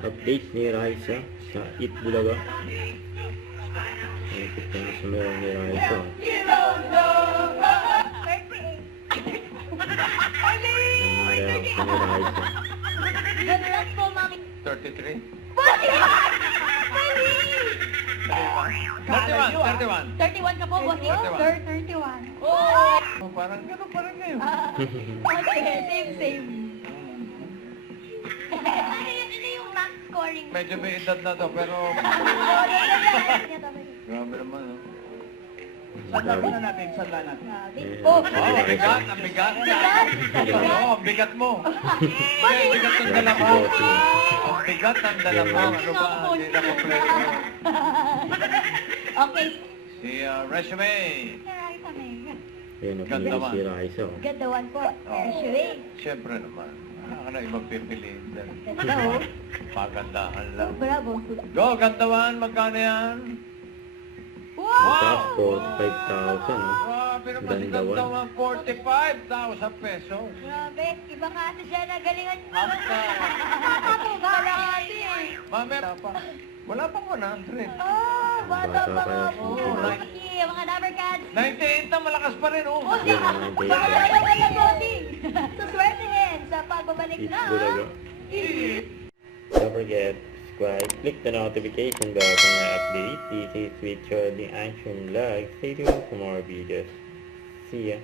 Update ni Raisa sa Eat Bulaga. Ikot na sa meron ni Raisa. Ang mga reaction ni Raisa. 33? 31 ka po, boss. 31. 31. Oh! Parang gano'n pa rin ngayon. Okay, same. Ano yung max scoring? Medyo may edad na to, pero grabe naman, no? Sanda muna natin, sanda natin. Oh, Ang bigat, ang bigat. Oo, ang bigat mo. Ang bigat ng dala mo. Ang bigat ng dala mo. Ano ba? Hindi na kompleto. Okay. Si Resume. Ayan, Ganda napili man. si Raisa. Ganda one po. Usually. Siyempre naman. Wala ka na ibang pipiliin dyan. Ganda oh. Pagandahan lang. Bravo. Go, gandawan. Magkano yan? Tapos, Wow! 5,000, no? Grabe naman si Gandawan. gandawan. 45,000 pesos. Grabe. Iba ka ate dyan. Nagalingan mo. Basta. Wala ka ate. Mamaya pa. Wala pang 100. Ah, bata pa nga po. Oo, Okay, mga number cards. 98 na, malakas pa rin, oh. Bossing! Baka wala bossing! Suswertehin sa pagbabalik Eat na Bulaga. Don't forget, subscribe, click the notification bell for my update. This is with the Action Vlog. Stay tuned for more videos. See ya.